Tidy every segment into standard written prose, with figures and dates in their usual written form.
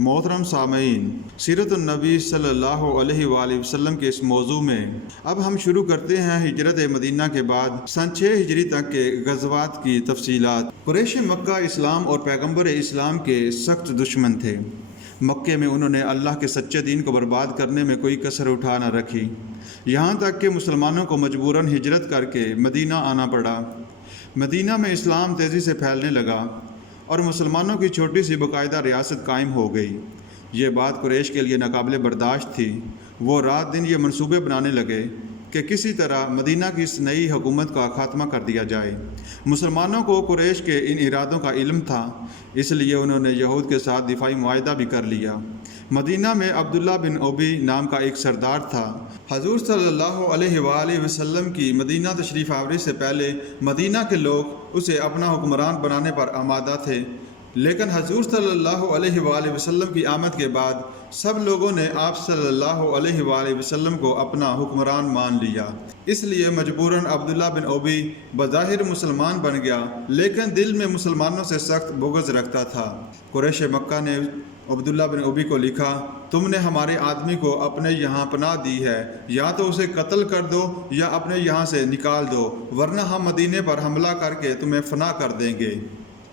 محترم سامعین، سیرت النبی صلی اللہ علیہ وآلہ وسلم کے اس موضوع میں اب ہم شروع کرتے ہیں ہجرت مدینہ کے بعد سن 6 ہجری تک کے غزوات کی تفصیلات۔ قریش مکہ اسلام اور پیغمبر اسلام کے سخت دشمن تھے۔ مکے میں انہوں نے اللہ کے سچے دین کو برباد کرنے میں کوئی کسر اٹھا نہ رکھی، یہاں تک کہ مسلمانوں کو مجبوراً ہجرت کر کے مدینہ آنا پڑا۔ مدینہ میں اسلام تیزی سے پھیلنے لگا اور مسلمانوں کی چھوٹی سی باقاعدہ ریاست قائم ہو گئی۔ یہ بات قریش کے لیے ناقابل برداشت تھی۔ وہ رات دن یہ منصوبے بنانے لگے کہ کسی طرح مدینہ کی اس نئی حکومت کا خاتمہ کر دیا جائے۔ مسلمانوں کو قریش کے ان ارادوں کا علم تھا، اس لیے انہوں نے یہود کے ساتھ دفاعی معاہدہ بھی کر لیا۔ مدینہ میں عبداللہ بن ابی نام کا ایک سردار تھا۔ حضور صلی اللہ علیہ وآلہ وسلم کی مدینہ تشریف آوری سے پہلے مدینہ کے لوگ اسے اپنا حکمران بنانے پر آمادہ تھے، لیکن حضور صلی اللہ علیہ وآلہ وسلم کی آمد کے بعد سب لوگوں نے آپ صلی اللہ علیہ وآلہ وسلم کو اپنا حکمران مان لیا۔ اس لیے مجبوراً عبداللہ بن ابی بظاہر مسلمان بن گیا، لیکن دل میں مسلمانوں سے سخت بغض رکھتا تھا۔ قریش مکہ نے عبداللہ بن ابی کو لکھا، تم نے ہمارے آدمی کو اپنے یہاں پناہ دی ہے، یا تو اسے قتل کر دو یا اپنے یہاں سے نکال دو، ورنہ ہم مدینے پر حملہ کر کے تمہیں فنا کر دیں گے۔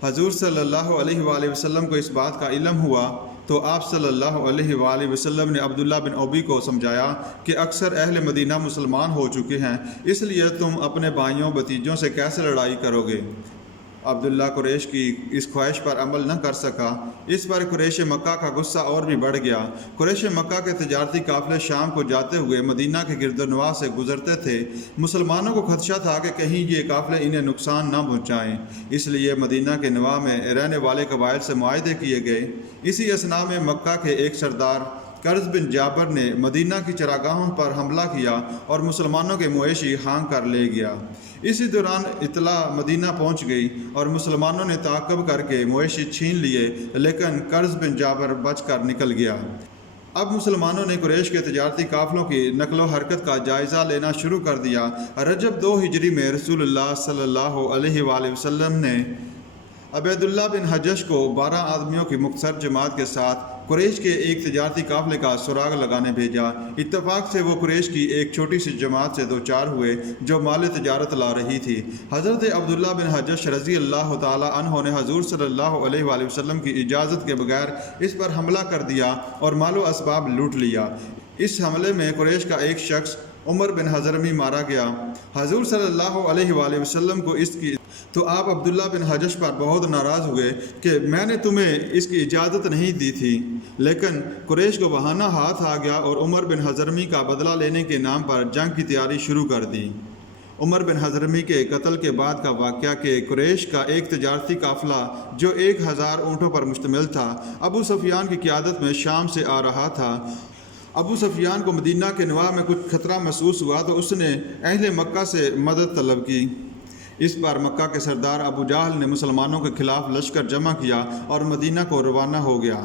حضور صلی اللہ علیہ وآلہ وسلم کو اس بات کا علم ہوا تو آپ صلی اللہ علیہ وآلہ وسلم نے عبداللہ بن ابی کو سمجھایا کہ اکثر اہل مدینہ مسلمان ہو چکے ہیں، اس لیے تم اپنے بھائیوں بھتیجوں سے کیسے لڑائی کرو گے؟ عبداللہ قریش کی اس خواہش پر عمل نہ کر سکا۔ اس پر قریش مکہ کا غصہ اور بھی بڑھ گیا۔ قریش مکہ کے تجارتی قافلے شام کو جاتے ہوئے مدینہ کے گرد و نواح سے گزرتے تھے۔ مسلمانوں کو خدشہ تھا کہ کہیں یہ قافلے انہیں نقصان نہ پہنچائیں، اس لیے مدینہ کے نواح میں رہنے والے قبائل سے معاہدے کیے گئے۔ اسی اثناء میں مکہ کے ایک سردار قرظ بن جابر نے مدینہ کی چراگاہوں پر حملہ کیا اور مسلمانوں کے مویشی ہانک کر لے گیا۔ اسی دوران اطلاع مدینہ پہنچ گئی اور مسلمانوں نے تعاقب کر کے مویشی چھین لیے، لیکن قرظ بن جابر بچ کر نکل گیا۔ اب مسلمانوں نے قریش کے تجارتی قافلوں کی نقل و حرکت کا جائزہ لینا شروع کر دیا۔ رجب 2 ہجری میں رسول اللہ صلی اللہ علیہ وآلہ وسلم نے عبیداللہ بن حجش کو 12 آدمیوں کی مختصر جماعت کے ساتھ قریش کے ایک تجارتی قافلے کا سراغ لگانے بھیجا۔ اتفاق سے وہ قریش کی ایک چھوٹی سی جماعت سے دوچار ہوئے جو مال تجارت لا رہی تھی۔ حضرت عبداللہ بن حجش رضی اللہ تعالی عنہ نے حضور صلی اللہ علیہ وآلہ وسلم کی اجازت کے بغیر اس پر حملہ کر دیا اور مال و اسباب لوٹ لیا۔ اس حملے میں قریش کا ایک شخص عمر بن حضرمی مارا گیا۔ حضور صلی اللہ علیہ وآلہ وسلم کو اس کی تو آپ عبداللہ بن حجش پر بہت ناراض ہوئے کہ میں نے تمہیں اس کی اجازت نہیں دی تھی، لیکن قریش کو بہانہ ہاتھ آ گیا اور عمر بن حضرمی کا بدلہ لینے کے نام پر جنگ کی تیاری شروع کر دی۔ عمر بن حضرمی کے قتل کے بعد کا واقعہ کہ قریش کا ایک تجارتی قافلہ جو 1000 اونٹوں پر مشتمل تھا ابو سفیان کی قیادت میں شام سے آ رہا تھا۔ ابو سفیان کو مدینہ کے نواح میں کچھ خطرہ محسوس ہوا تو اس نے اہل مکہ سے مدد طلب کی۔ اس پر مکہ کے سردار ابو جہل نے مسلمانوں کے خلاف لشکر جمع کیا اور مدینہ کو روانہ ہو گیا۔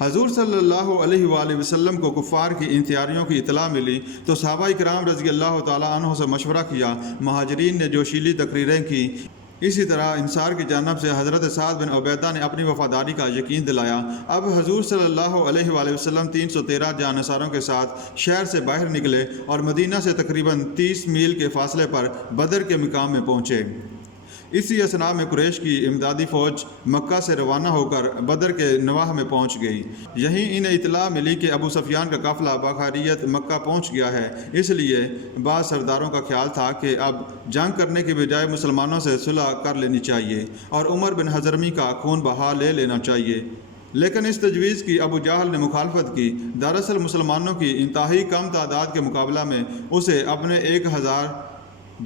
حضور صلی اللہ علیہ وآلہ وسلم کو کفار کی ان تیاریوں کی اطلاع ملی تو صحابہ کرام رضی اللہ تعالی عنہ سے مشورہ کیا۔ مہاجرین نے جوشیلی تقریریں کی۔ اسی طرح انصار کی جانب سے حضرت سعد بن عبیدہ نے اپنی وفاداری کا یقین دلایا۔ اب حضور صلی اللہ علیہ وآلہ وسلم 313 جانصاروں کے ساتھ شہر سے باہر نکلے اور مدینہ سے تقریباً 30 میل کے فاصلے پر بدر کے مقام میں پہنچے۔ اسی اثناء میں قریش کی امدادی فوج مکہ سے روانہ ہو کر بدر کے نواح میں پہنچ گئی۔ یہیں انہیں اطلاع ملی کہ ابو سفیان کا قافلہ بخاریت مکہ پہنچ گیا ہے، اس لیے بعض سرداروں کا خیال تھا کہ اب جنگ کرنے کے بجائے مسلمانوں سے صلح کر لینی چاہیے اور عمر بن حضرمی کا خون بہا لے لینا چاہیے، لیکن اس تجویز کی ابو جہل نے مخالفت کی۔ دراصل مسلمانوں کی انتہائی کم تعداد کے مقابلہ میں اسے اپنے 1000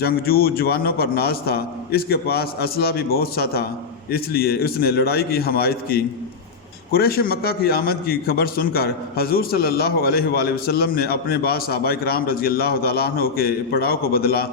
جنگجو جوانوں پر ناز تھا۔ اس کے پاس اسلحہ بھی بہت سا تھا، اس لیے اس نے لڑائی کی حمایت کی۔ قریش مکہ کی آمد کی خبر سن کر حضور صلی اللہ علیہ وآلہ وسلم نے اپنے بعض صحابہ کرام رضی اللہ تعالیٰ عنہ کے پڑاؤ کو بدلا۔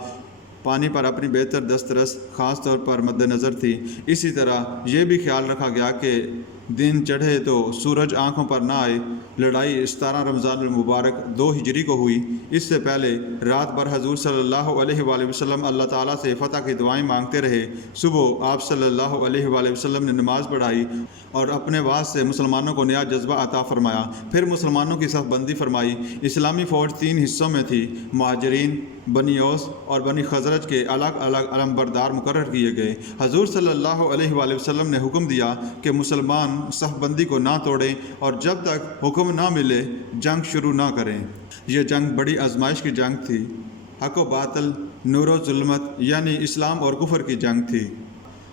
پانی پر اپنی بہتر دسترس خاص طور پر مد نظر تھی۔ اسی طرح یہ بھی خیال رکھا گیا کہ دن چڑھے تو سورج آنکھوں پر نہ آئے۔ لڑائی 17 رمضان المبارک 2 ہجری کو ہوئی۔ اس سے پہلے رات بھر حضور صلی اللہ علیہ وآلہ وسلم اللہ تعالیٰ سے فتح کی دعائیں مانگتے رہے۔ صبح آپ صلی اللہ علیہ وآلہ وسلم نے نماز پڑھائی اور اپنے وعظ سے مسلمانوں کو نیا جذبہ عطا فرمایا۔ پھر مسلمانوں کی صف بندی فرمائی۔ اسلامی فوج 3 حصوں میں تھی۔ مہاجرین، بنی اوس اور بنی خزرج کے الگ الگ علم بردار مقرر کیے گئے۔ حضور صلی اللہ علیہ وآلہ وسلم نے حکم دیا کہ مسلمان صف بندی کو نہ توڑیں اور جب تک حکم نہ ملے جنگ شروع نہ کریں۔ یہ جنگ بڑی آزمائش کی جنگ تھی۔ حق و باطل، نور و ظلمت یعنی اسلام اور کفر کی جنگ تھی،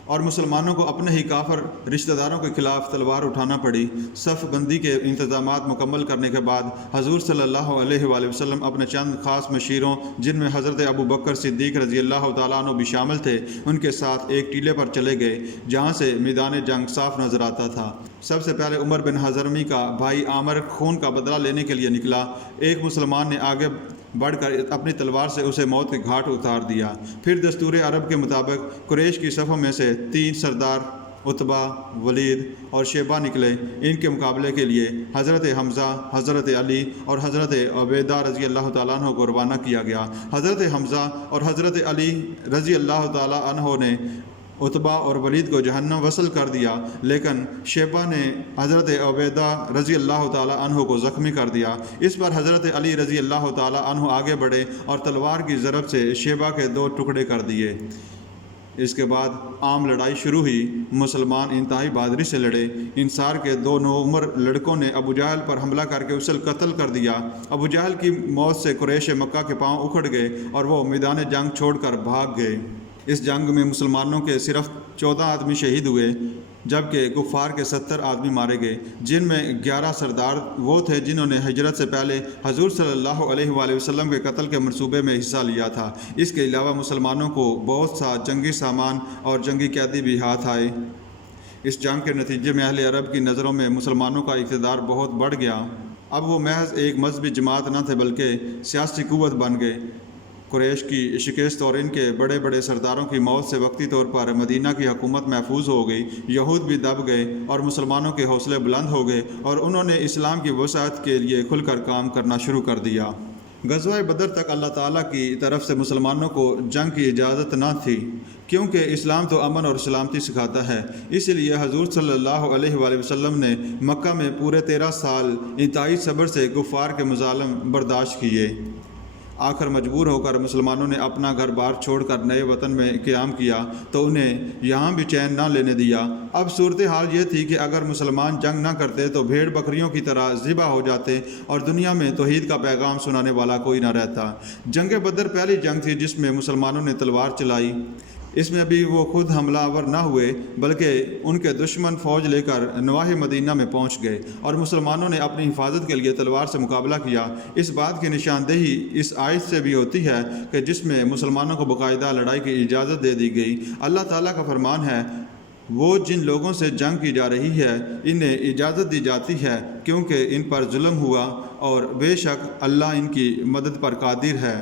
اور مسلمانوں کو اپنے ہی کافر رشتہ داروں کے خلاف تلوار اٹھانا پڑی۔ صف بندی کے انتظامات مکمل کرنے کے بعد حضور صلی اللہ علیہ وآلہ وسلم اپنے چند خاص مشیروں، جن میں حضرت ابو بکر صدیق رضی اللہ تعالیٰ عنہ بھی شامل تھے، ان کے ساتھ ایک ٹیلے پر چلے گئے جہاں سے میدان جنگ صاف نظر آتا تھا۔ سب سے پہلے عمر بن حضرمی کا بھائی عامر خون کا بدلہ لینے کے لیے نکلا۔ ایک مسلمان نے آگے بڑھ کر اپنی تلوار سے اسے موت کے گھاٹ اتار دیا۔ پھر دستور عرب کے مطابق قریش کی صفوں میں سے 3 سردار عتبہ، ولید اور شیبہ نکلے۔ ان کے مقابلے کے لیے حضرت حمزہ، حضرت علی اور حضرت عبیدہ رضی اللہ تعالیٰ عنہ کو روانہ کیا گیا۔ حضرت حمزہ اور حضرت علی رضی اللہ تعالیٰ عنہ نے عتبہ اور ولید کو جہنم وصل کر دیا، لیکن شیبہ نے حضرت عبیدہ رضی اللہ تعالیٰ عنہ کو زخمی کر دیا۔ اس پر حضرت علی رضی اللہ تعالیٰ عنہ آگے بڑھے اور تلوار کی ضرب سے شیبہ کے 2 ٹکڑے کر دیے۔ اس کے بعد عام لڑائی شروع ہوئی۔ مسلمان انتہائی بہادری سے لڑے۔ انصار کے 2 نوعمر لڑکوں نے ابو جہل پر حملہ کر کے اسے قتل کر دیا۔ ابو جہل کی موت سے قریش مکہ کے پاؤں اکھڑ گئے اور وہ میدان جنگ چھوڑ کر بھاگ گئے۔ اس جنگ میں مسلمانوں کے صرف 14 آدمی شہید ہوئے، جبکہ کفار کے 70 آدمی مارے گئے، جن میں 11 سردار وہ تھے جنہوں نے ہجرت سے پہلے حضور صلی اللہ علیہ وآلہ وسلم کے قتل کے منصوبے میں حصہ لیا تھا۔ اس کے علاوہ مسلمانوں کو بہت سا جنگی سامان اور جنگی قیدی بھی ہاتھ آئے۔ اس جنگ کے نتیجے میں اہل عرب کی نظروں میں مسلمانوں کا اقتدار بہت بڑھ گیا۔ اب وہ محض ایک مذہبی جماعت نہ تھے بلکہ سیاسی قوت بن گئے۔ قریش کی شکست اور ان کے بڑے بڑے سرداروں کی موت سے وقتی طور پر مدینہ کی حکومت محفوظ ہو گئی۔ یہود بھی دب گئے اور مسلمانوں کے حوصلے بلند ہو گئے اور انہوں نے اسلام کی وسعت کے لیے کھل کر کام کرنا شروع کر دیا۔ غزوہ بدر تک اللہ تعالیٰ کی طرف سے مسلمانوں کو جنگ کی اجازت نہ تھی، کیونکہ اسلام تو امن اور سلامتی سکھاتا ہے۔ اس لیے حضور صلی اللہ علیہ وآلہ وسلم نے مکہ میں پورے 13 سال انتہائی صبر سے کفار کے مظالم برداشت کیے۔ آخر مجبور ہو کر مسلمانوں نے اپنا گھر بار چھوڑ کر نئے وطن میں قیام کیا تو انہیں یہاں بھی چین نہ لینے دیا۔ اب صورتحال یہ تھی کہ اگر مسلمان جنگ نہ کرتے تو بھیڑ بکریوں کی طرح ذبح ہو جاتے اور دنیا میں توحید کا پیغام سنانے والا کوئی نہ رہتا۔ جنگ بدر پہلی جنگ تھی جس میں مسلمانوں نے تلوار چلائی۔ اس میں ابھی وہ خود حملہ آور نہ ہوئے بلکہ ان کے دشمن فوج لے کر نواحِ مدینہ میں پہنچ گئے اور مسلمانوں نے اپنی حفاظت کے لیے تلوار سے مقابلہ کیا۔ اس بات کی نشاندہی اس آیت سے بھی ہوتی ہے کہ جس میں مسلمانوں کو باقاعدہ لڑائی کی اجازت دے دی گئی۔ اللہ تعالیٰ کا فرمان ہے، وہ جن لوگوں سے جنگ کی جا رہی ہے انہیں اجازت دی جاتی ہے کیونکہ ان پر ظلم ہوا، اور بے شک اللہ ان کی مدد پر قادر ہے۔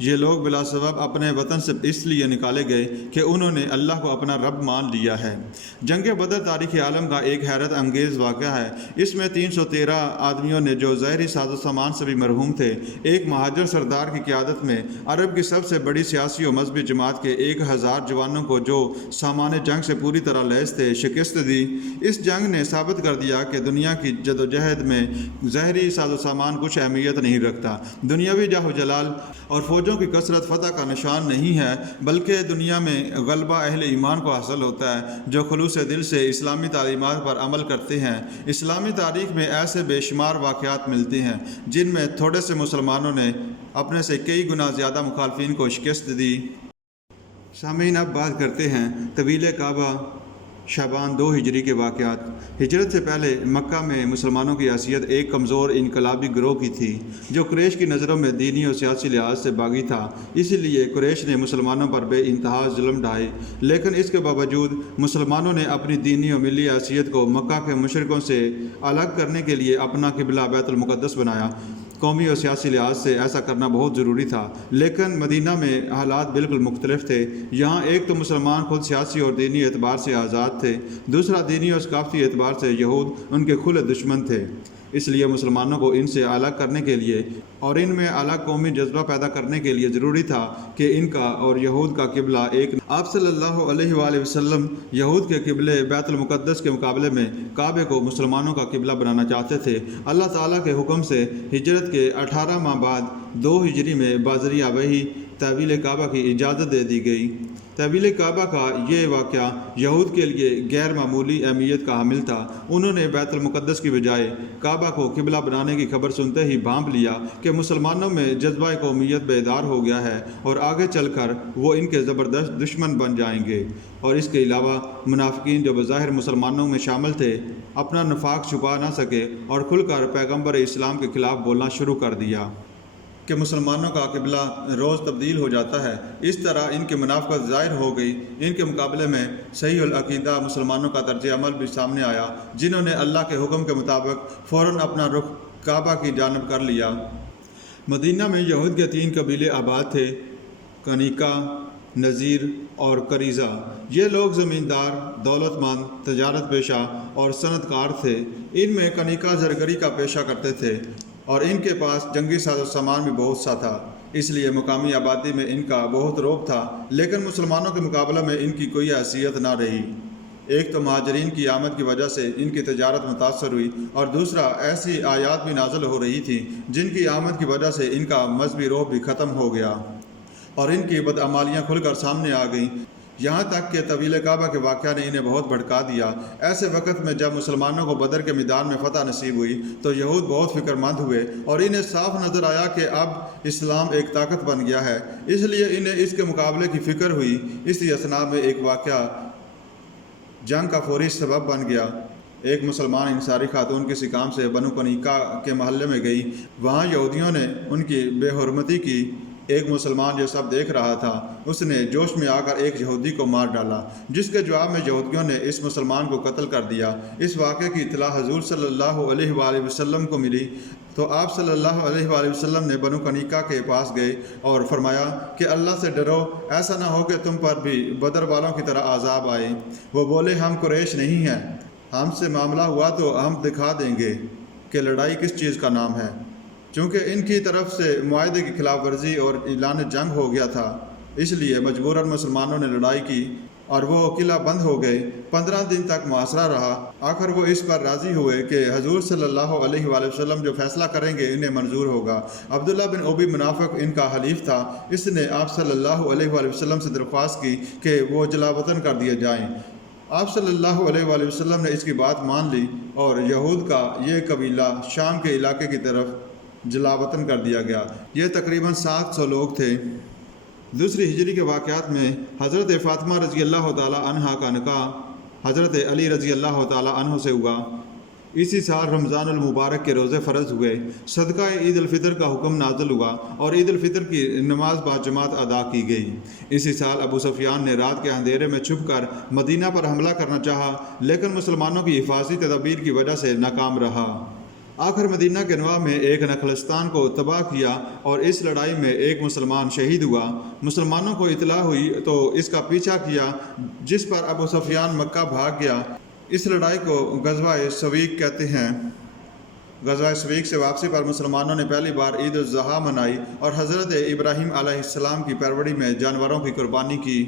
یہ لوگ بلا سبب اپنے وطن سے اس لیے نکالے گئے کہ انہوں نے اللہ کو اپنا رب مان لیا ہے۔ جنگ بدر تاریخ عالم کا ایک حیرت انگیز واقعہ ہے۔ اس میں 313 آدمیوں نے جو ظاہری ساز و سامان سے بھی مرحوم تھے، ایک مہاجر سردار کی قیادت میں عرب کی سب سے بڑی سیاسی و مذہبی جماعت کے 1000 جوانوں کو جو سامان جنگ سے پوری طرح لیس تھے شکست دی۔ اس جنگ نے ثابت کر دیا کہ دنیا کی جدوجہد میں ظاہری ساز و سامان کچھ اہمیت نہیں رکھتا۔ دنیاوی جاہ و جلال اور فوجوں کی کثرت فتح کا نشان نہیں ہے، بلکہ دنیا میں غلبہ اہل ایمان کو حاصل ہوتا ہے جو خلوص دل سے اسلامی تعلیمات پر عمل کرتے ہیں۔ اسلامی تاریخ میں ایسے بے شمار واقعات ملتے ہیں جن میں تھوڑے سے مسلمانوں نے اپنے سے کئی گنا زیادہ مخالفین کو شکست دی۔ سامعین، اب بات کرتے ہیں طویل کعبہ شعبان 2 ہجری کے واقعات۔ ہجرت سے پہلے مکہ میں مسلمانوں کی حیثیت ایک کمزور انقلابی گروہ کی تھی جو قریش کی نظروں میں دینی اور سیاسی لحاظ سے باغی تھا۔ اسی لیے قریش نے مسلمانوں پر بے انتہا ظلم ڈھائے، لیکن اس کے باوجود مسلمانوں نے اپنی دینی اور ملی حیثیت کو مکہ کے مشرکوں سے الگ کرنے کے لیے اپنا قبلہ بیت المقدس بنایا۔ قومی اور سیاسی لحاظ سے ایسا کرنا بہت ضروری تھا، لیکن مدینہ میں حالات بالکل مختلف تھے۔ یہاں ایک تو مسلمان خود سیاسی اور دینی اعتبار سے آزاد تھے، دوسرا دینی اور ثقافتی اعتبار سے یہود ان کے کھلے دشمن تھے۔ اس لیے مسلمانوں کو ان سے الگ کرنے کے لیے اور ان میں الگ قومی جذبہ پیدا کرنے کے لیے ضروری تھا کہ ان کا اور یہود کا قبلہ ایک۔ آپ صلی اللہ علیہ وآلہ وسلم یہود کے قبلے بیت المقدس کے مقابلے میں کعبے کو مسلمانوں کا قبلہ بنانا چاہتے تھے۔ اللہ تعالیٰ کے حکم سے ہجرت کے 18 ماہ بعد 2 ہجری میں بذریعہ وحی تحویل کعبہ کی اجازت دے دی گئی۔ تحویل کعبہ کا یہ واقعہ یہود کے لیے غیر معمولی اہمیت کا حامل تھا۔ انہوں نے بیت المقدس کی بجائے کعبہ کو قبلہ بنانے کی خبر سنتے ہی بھانپ لیا کہ مسلمانوں میں جذبہ قومیت بیدار ہو گیا ہے اور آگے چل کر وہ ان کے زبردست دشمن بن جائیں گے۔ اور اس کے علاوہ منافقین جو بظاہر مسلمانوں میں شامل تھے اپنا نفاق چھپا نہ سکے اور کھل کر پیغمبر اسلام کے خلاف بولنا شروع کر دیا کہ مسلمانوں کا قبلہ روز تبدیل ہو جاتا ہے۔ اس طرح ان کی منافقت ظاہر ہو گئی۔ ان کے مقابلے میں صحیح العقیدہ مسلمانوں کا طرز عمل بھی سامنے آیا، جنہوں نے اللہ کے حکم کے مطابق فوراً اپنا رخ کعبہ کی جانب کر لیا۔ مدینہ میں یہود کے 3 قبیلے آباد تھے، کنیکا، نذیر اور قریظہ۔ یہ لوگ زمیندار، دولت مند، تجارت پیشہ اور صنعت کار تھے۔ ان میں کنیکا زرگری کا پیشہ کرتے تھے اور ان کے پاس جنگی ساز و سامان بھی بہت سا تھا، اس لیے مقامی آبادی میں ان کا بہت رعب تھا، لیکن مسلمانوں کے مقابلے میں ان کی کوئی حیثیت نہ رہی۔ ایک تو مہاجرین کی آمد کی وجہ سے ان کی تجارت متاثر ہوئی اور دوسرا ایسی آیات بھی نازل ہو رہی تھی جن کی آمد کی وجہ سے ان کا مذہبی رعب بھی ختم ہو گیا اور ان کی بدعمالیاں کھل کر سامنے آ گئیں، یہاں تک کہ طویل کعبہ کے واقعہ نے انہیں بہت بھڑکا دیا۔ ایسے وقت میں جب مسلمانوں کو بدر کے میدان میں فتح نصیب ہوئی تو یہود بہت فکر مند ہوئے اور انہیں صاف نظر آیا کہ اب اسلام ایک طاقت بن گیا ہے، اس لیے انہیں اس کے مقابلے کی فکر ہوئی۔ اسی اثناء میں ایک واقعہ جنگ کا فوری سبب بن گیا۔ ایک مسلمان انصاری خاتون کسی کام سے بنو کنیکا کے محلے میں گئی، وہاں یہودیوں نے ان کی بے حرمتی کی۔ ایک مسلمان جو سب دیکھ رہا تھا اس نے جوش میں آ کر ایک یہودی کو مار ڈالا، جس کے جواب میں یہودیوں نے اس مسلمان کو قتل کر دیا۔ اس واقعے کی اطلاع حضور صلی اللہ علیہ وآلہ وسلم کو ملی تو آپ صلی اللہ علیہ وآلہ وسلم نے بنو کنیکا کے پاس گئے اور فرمایا کہ اللہ سے ڈرو، ایسا نہ ہو کہ تم پر بھی بدر والوں کی طرح عذاب آئے۔ وہ بولے ہم قریش نہیں ہیں، ہم سے معاملہ ہوا تو ہم دکھا دیں گے کہ لڑائی کس چیز کا نام ہے۔ چونکہ ان کی طرف سے معاہدے کی خلاف ورزی اور اعلان جنگ ہو گیا تھا، اس لیے مجبوراً مسلمانوں نے لڑائی کی اور وہ قلعہ بند ہو گئے۔ 15 دن تک محاصرہ رہا۔ آخر وہ اس پر راضی ہوئے کہ حضور صلی اللہ علیہ وآلہ وسلم جو فیصلہ کریں گے انہیں منظور ہوگا۔ عبداللہ بن ابی منافق ان کا حلیف تھا، اس نے آپ صلی اللہ علیہ وآلہ وسلم سے درخواست کی کہ وہ جلاوطن کر دیے جائیں۔ آپ صلی اللہ علیہ وآلہ وسلم نے اس کی بات مان لی اور یہود کا یہ قبیلہ شام کے علاقے کی طرف جلاوطن کر دیا گیا۔ یہ تقریباً 700 لوگ تھے۔ دوسری ہجری کے واقعات میں حضرت فاطمہ رضی اللہ تعالیٰ عنہ کا نکاح حضرت علی رضی اللہ تعالیٰ عنہ سے ہوا۔ اسی سال رمضان المبارک کے روزے فرض ہوئے، صدقہ عید الفطر کا حکم نازل ہوا اور عید الفطر کی نماز باجماعت ادا کی گئی۔ اسی سال ابو سفیان نے رات کے اندھیرے میں چھپ کر مدینہ پر حملہ کرنا چاہا، لیکن مسلمانوں کی حفاظتی تدابیر کی وجہ سے ناکام رہا۔ آخر مدینہ کے نواح میں ایک نخلستان کو تباہ کیا اور اس لڑائی میں ایک مسلمان شہید ہوا۔ مسلمانوں کو اطلاع ہوئی تو اس کا پیچھا کیا، جس پر ابو سفیان مکہ بھاگ گیا۔ اس لڑائی کو غزوہ سویق کہتے ہیں۔ غزوہ سویق سے واپسی پر مسلمانوں نے پہلی بار عید الاضحیٰ منائی اور حضرت ابراہیم علیہ السلام کی پیروی میں جانوروں کی قربانی کی۔